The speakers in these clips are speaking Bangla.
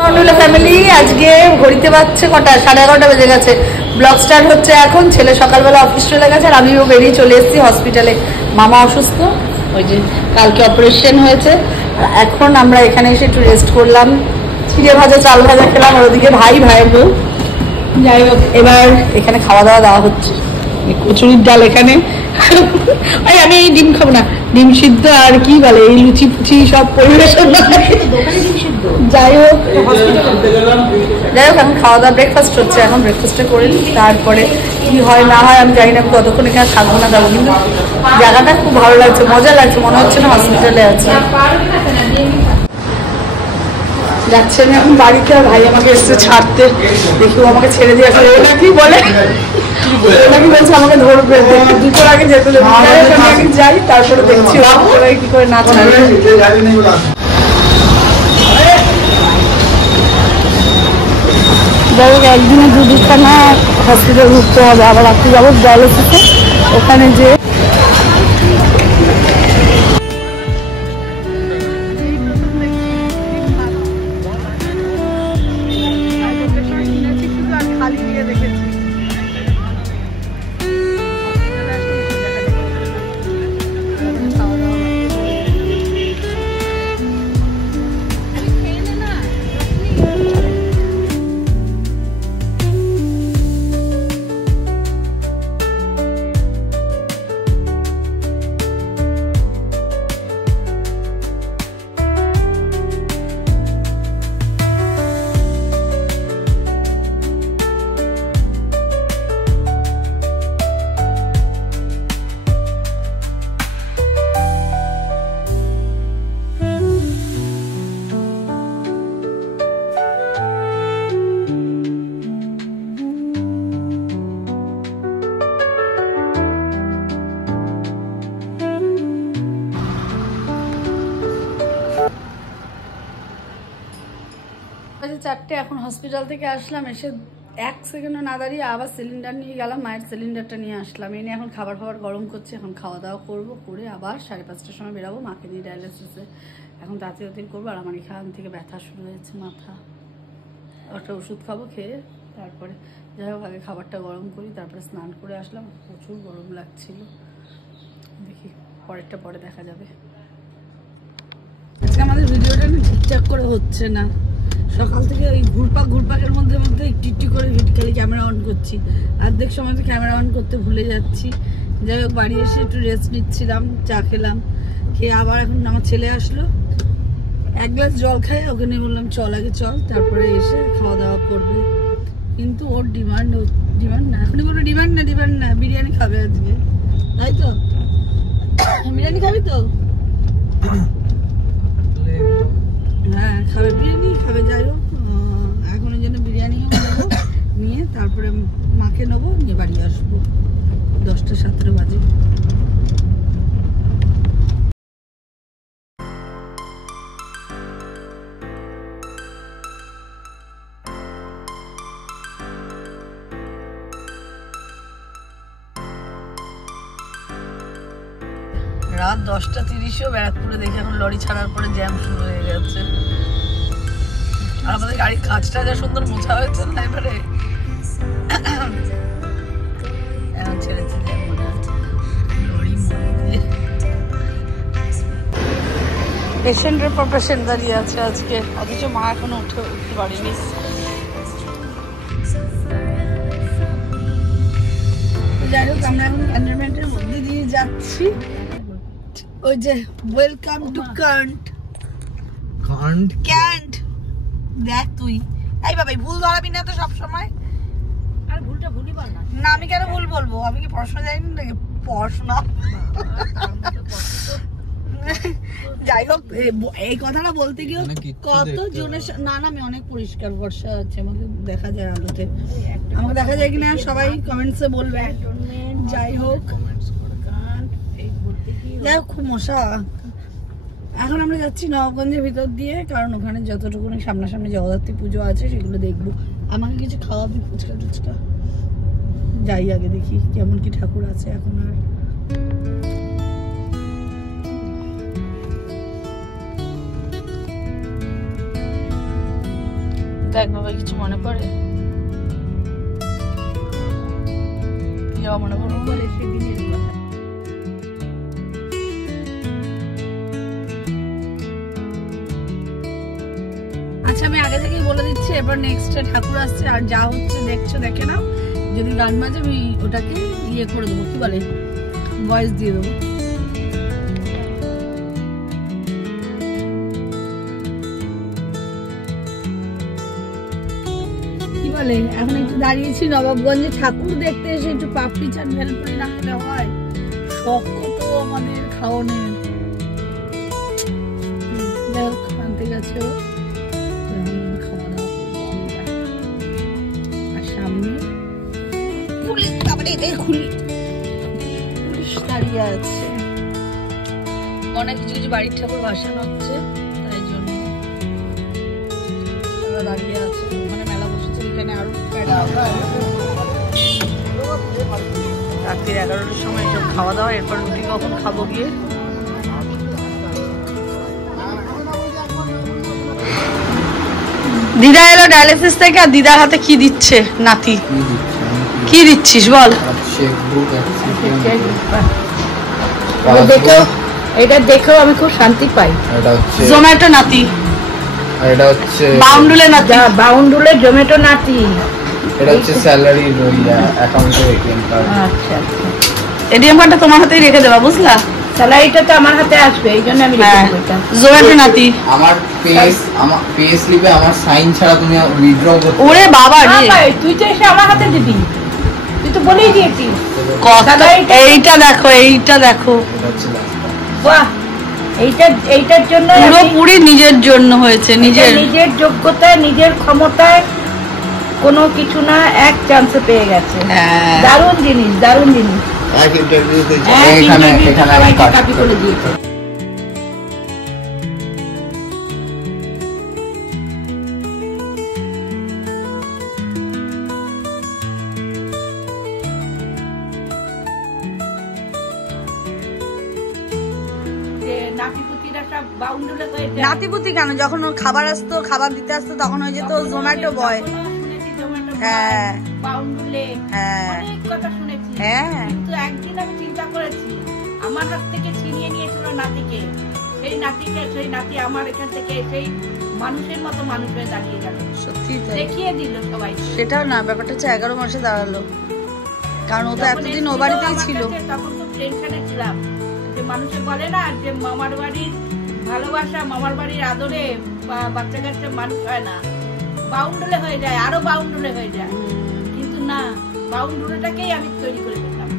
ফ্যামিলি আজকে ঘড়িতে বাজছে কটা 11:30 বেজে গেছে। ব্লগ স্টার্ট হচ্ছে এখন। ছেলে সকালবেলা অফিস চলে গেছে আর আমিও বেরিয়ে চলে এসেছি হসপিটালে। মামা অসুস্থ, ওই যে কালকে অপারেশন হয়েছে। এখন আমরা এখানে এসে একটু রেস্ট করলাম, চিড়ে ভাজা চাল ভাজা খেলাম, আর ওদিকে ভাইয়ের বউ। যাই হোক, এবার এখানে খাওয়া দাওয়া দেওয়া হচ্ছে। কচুরির ডাল এখানে আমি এই ডিম খাবো না, ডিম সিদ্ধ আর কি বলে এই লুচি ফুচি সব পরিবেশন। যাই হোক এখন খাওয়া দাওয়া ব্রেকফাস্ট হচ্ছে। এখন ব্রেকফাস্টে করে তারপরে কি হয় না হয় আমি জানি না, আমি কতক্ষণ এখানে থাকবো না যাবো, কিন্তু জায়গাটা খুব ভালো লাগছে, মজা লাগছে, মনে হচ্ছে না হসপিটালে আছে। যাচ্ছে আমি এখন বাড়িতে, আর ভাই আমাকে এসে ছাড়তে, দেখি আমাকে ছেড়ে দিয়ে আসলে কি বলে নাকি বলছে আমাকে ধরবে, দুপুর আগে যেতে আমি যাই, তারপরে দেখছি কি করে না ছাড়বে। যাই হোক, একদিনে দুদিকখানা হসপিটাল ঘুরতে হবে, আবার রাত্রি যাবো ডায়ালিসিসে, ওখানে যে চারটে। এখন হসপিটাল থেকে আসলাম, এসে 1 সেকেন্ডও না দাঁড়িয়ে আবার সিলিন্ডার নিয়ে গেলাম, মায়ের সিলিন্ডারটা নিয়ে আসলাম। এনে এখন খাবার গরম করছি, এখন খাওয়া দাওয়া করবো, করে আবার 5:30টার সময় বেরাবো মাকে নিয়ে ডায়ালিসিসে। এখন তাড়াতাড়ি করবো। আর আমার এখান থেকে ব্যথা শুরু হয়েছে, মাথা, একটা ওষুধ খাবো, খেয়ে তারপরে যাই হোক আগে খাবারটা গরম করি, তারপরে স্নান করে আসলাম, প্রচুর গরম লাগছিল। দেখি পরেরটা পরে দেখা যাবে। আজকে আমাদের ভিডিওটা ঠিকঠাক করে হচ্ছে না, সকাল থেকে ওই ঘুরপাকের মধ্যে একটু করে খালি ক্যামেরা অন করছি, অর্ধেক সময় তো ক্যামেরা অন করতে ভুলে যাচ্ছি। যাই হোক বাড়ি এসে একটু রেস্ট নিচ্ছিলাম, চা খেলাম, খেয়ে আবার এখন আমার ছেলে আসলো, 1 গ্লাস জল খাই, ওকে নিয়ে বললাম চল আগে চল, তারপরে এসে খাওয়া দাওয়া করবে। কিন্তু ওর ডিমান্ড না, এখনই বলবো ডিমান্ড না, বিরিয়ানি খাবে আজকে, তাই তো? বিরিয়ানি খাবি তো? হ্যাঁ খাবে, বিরিয়ানি খাবে। যাই হোক এখন ওই জন্য বিরিয়ানি নেবো, নিয়ে তারপরে মাকে নেবো, নিয়ে বাড়ি আসবো। 10:17 বাজে। রাত 10:30ও ব্যারাকপুরে দেখি এখন লরি ছাড়ার পরে জ্যাম শুরু হয়ে গেছে। আর আমাদের গাড়ির কাজটা যা সুন্দর মোছা হয়েছে না, এবারে এখন ছেড়েছে জ্যাম মনে হচ্ছে লরি মধ্যে। পেশেন্টের পর পেশেন্ট দাঁড়িয়ে আছে আজকে, অথচ মা এখনো উঠতে পারেনি। যাই হোক আমরা এখন ক্যান্টনমেন্টের মধ্যে দিয়ে যাচ্ছি। ওই যে ওয়েলকাম টু ক্যান্ট দেখ তুই, এই বাবা ভুল ধরাবি না তো সব সময়। আর ভুলটা ভুলই বল না। না আমি কেন ভুল বলবো, আমি কি পড়াশোনা জানি না নাকি? পড়াশোনা যাই হোক এই কথাটা বলতে গিয়ে কত জনের না আমি অনেক পরিষ্কার, বর্ষা আছে, আমাকে দেখা যায় আলোতে, আমাকে দেখা যায় কিনা সবাই কমেন্টসে বলবে। যাই হোক খুব মশা। এখন আমরা যাচ্ছি নবগঞ্জের ভিতর দিয়ে, কারণ ওখানে যতটুকুনি সামনাসামনি জগদ্ধাত্রী পুজো আছে সেগুলো দেখবো। আমাকে কিছু খাওয়াবি ফুচকা টুচকা? যাই আগে দেখি কেমন কি ঠাকুর আছে এখন। আর একভাবে কিছু মনে পড়ে? মনে পড়ে সেদিনের কথা। আচ্ছা আমি আগে থেকেই বলে দিচ্ছি, এবার নেক্সট ঠাকুর আসছে, আর যা হচ্ছে দেখছো দেখে নাও। যদি গান বাজে আমি ওটাকে ইয়ে করে দেবো, কি বলে, ভয়েস দিয়ে দেবো। এখন একটু দাঁড়িয়েছি নবাবগঞ্জে ঠাকুর দেখতে এসে একটু পাপড়ি চাট ভেলপুরি না খেলে হয়? শখ তো আমাদের খাওয়ানোর। আনতে গেছে খাওয়া দাওয়া করবো আমরা। আর সামনে পুলিশ দাঁড়িয়ে আছে, অনেক কিছু কিছু বাড়ির ঠাকুর ভাসানো হচ্ছে, তাই জন্য দাঁড়িয়ে আছে। ওখানে মেলা বসেছে, এখানে আরো রাত্রির 11টার সময় সব খাওয়া দাওয়া। এরপর রুটি কখন খাবো গিয়ে। দিদা এলো ডায়ালিসিস থেকে, আর দিদার হাতে কি দিচ্ছে নাতি? কি দিচ্ছিস বল? এটা দেখেও আমি খুব শান্তি পাই। জোম্যাটো নাতি, এটা হচ্ছে বাউন্ডুলে নাতি, বাউন্ডুলে জোম্যাটো নাতি। এটা হচ্ছে স্যালারি অ্যাকাউন্টে এটিএম কার্ড। আচ্ছা আচ্ছা, এটিএম কার্ডটা তোমার হাতেই রেখে দেবা, বুঝলা? স্যালারিটা তো আমার হাতে আসবে, এইজন্য আমি রেখে দেব। এটা জোম্যাটো নাতি। আমার পে স্লিপে আমার সাইন ছাড়া তুমি উইথড্র করতে। ওরে বাবা রে, তুই তো এসে আমার হাতে দিবি, তুই তো বলেই দিয়েছিস। এইটা দেখো, এইটা দেখো, বাহ, এইটার জন্য পুরোপুরি নিজের জন্য হয়েছে, নিজের যোগ্যতায় নিজের ক্ষমতায় কোনো কিছু না, এক চান্সে পেয়ে গেছে। দারুণ জিনিস, দারুণ জিনিস। এক ইন্টারভিউতে এখানে আমি কপি করে দিয়েছি। নাতিপুতি কেন, যখন ওর খাবার আসতো, খাবার দিতে আসতো, তখন হয়ে যেত জোম্যাটো বয়। হ্যাঁ হ্যাঁ হ্যাঁ, কিন্তু একদিন আমি চিন্তা করেছি, আমার হাত থেকে ছিনিয়ে নিয়েছিল নাতিকে, সেই নাতি আমার এখান থেকে সেই মানুষের মতো মানুষ হয়ে দাঁড়িয়ে গেল। সত্যি দেখিয়ে দিল সবাই। সেটাও না, ব্যাপারটা হচ্ছে 11 মাসে দাঁড়ালো, কারণ ও তো এতদিন ও বাড়িতেই ছিল। তখন খুব টেনশনে ছিলাম, যে মানুষে বলে না যে মামার বাড়ির ভালোবাসা, মামার বাড়ির আদরে বাচ্চা কাচ্চা মানুষ হয় না, বাউন্ডুলে হয়ে যায়, আরো বাউন্ডুলে হয়ে যায়। কিন্তু না, বাউন্ডুলেটাকেই আমি তৈরি করে দিলাম।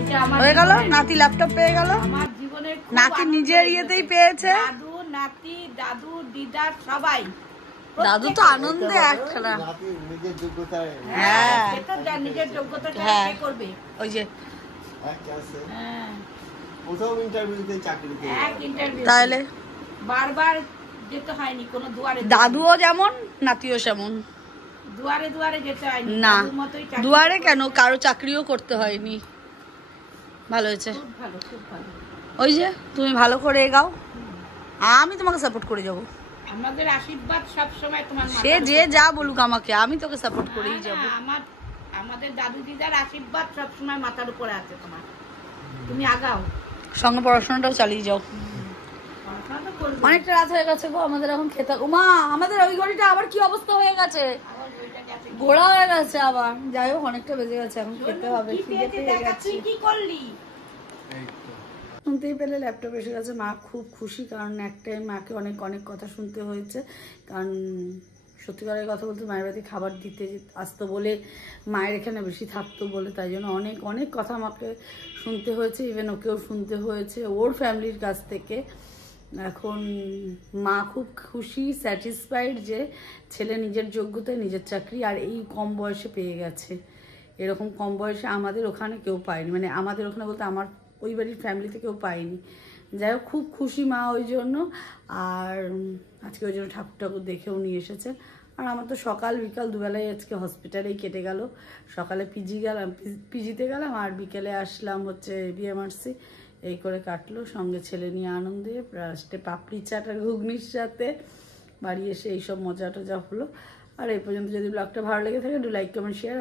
এটা আমার হয়ে গেল, নাতি ল্যাপটপ পেয়ে গেল, আমার জীবনে নাতি নিজের ইয়েতেই পেয়েছে। দাদু নাতি, দাদু দিদা সবাই, দাদু তো আনন্দে একখানা। নাতি নিজের যোগ্যতায়, হ্যাঁ সেটা নিজের যোগ্যতাটা কে করবে। ওই যে এক আছে হ্যাঁ, প্রথম ইন্টারভিউতে চাকরি পেয়ে এক ইন্টারভিউ, তাহলে বারবার যেতে হয়নি কোনো দুয়ারে। দাদুও যেমন, নাতিও সেমন। দুয়ারে দুয়ারে যেতে হয়নি না, দাদুর মতোই চাকরি। দুয়ারে কেন, কারো চাকরিও করতে হয়নি। ভালো হয়েছে, খুব ভালো, খুব ভালো। ওই যে তুমি ভালো করে এগাও, আমি তোমাকে সাপোর্ট করে যাব। আমাদের আশীর্বাদ সব সময় তোমার সে যে যা বলুক আমাকে, আমি তোকে সাপোর্ট করেই যাব। আমাদের দাদু দিদার আশীর্বাদ সব সময় মাথার উপরে আছে তোমার, তুমি আগাও, সঙ্গে পড়াশোনাটাও চালিয়ে যাও। পড়াশোনা তো করবে। অনেকটা রাত হয়ে গেছে গো, আমাদের এখন খেতে। উমা, আমাদের ওই ঘড়িটা আবার কি অবস্থা হয়ে গেছে, আবার ওইটা গেছে। ঘোড়া হয়ে গেছে আবার। যাই হোক, অনেকটা বেজে গেছে, এখন খেতে হবে। কি পেয়েছে দেখা, তুই কি করলি? শুনতেই পেলে ল্যাপটপ এসে গেছে। মা খুব খুশি, কারণ একটাই মাকে অনেক অনেক কথা শুনতে হয়েছে। কারণ সত্যিকারের কথা বলতে, মায়ের বাড়িতে খাবার দিতে আসতো বলে, মায়ের এখানে বেশি থাকতো বলে, তাই জন্য অনেক অনেক কথা আমাকে শুনতে হয়েছে। ইভেন ওকেও শুনতে হয়েছে ওর ফ্যামিলির কাছ থেকে। এখন মা খুব খুশি, স্যাটিসফাইড যে ছেলে নিজের যোগ্যতায় নিজের চাকরি, আর এই কম বয়সে পেয়ে গেছে। এরকম কম বয়সে আমাদের ওখানে কেউ পায়নি, মানে আমাদের ওখানে বলতে আমার ওই বাড়ির ফ্যামিলিতে কেউ পায়নি। যাই হোক, খুব খুশি মা ওই জন্য। আর আজকে ওই জন্য ঠাকুর দেখেও নিয়ে এসেছে। আর আমার তো সকাল বিকাল দুবেলায় আজকে হসপিটালেই কেটে গেল। সকালে পিজিতে গেলাম, আর বিকেলে আসলাম হচ্ছে বিএমআরসি। এই করে কাটলো, সঙ্গে ছেলে নিয়ে আনন্দে। লাস্টে পাপড়ি চাট আর ঘুগনির সাথে বাড়ি এসে এইসব মজা টজা হলো। আর এই পর্যন্ত যদি ব্লগটা ভালো লেগে থাকে, ডু লাইক, কমেন্ট, শেয়ার।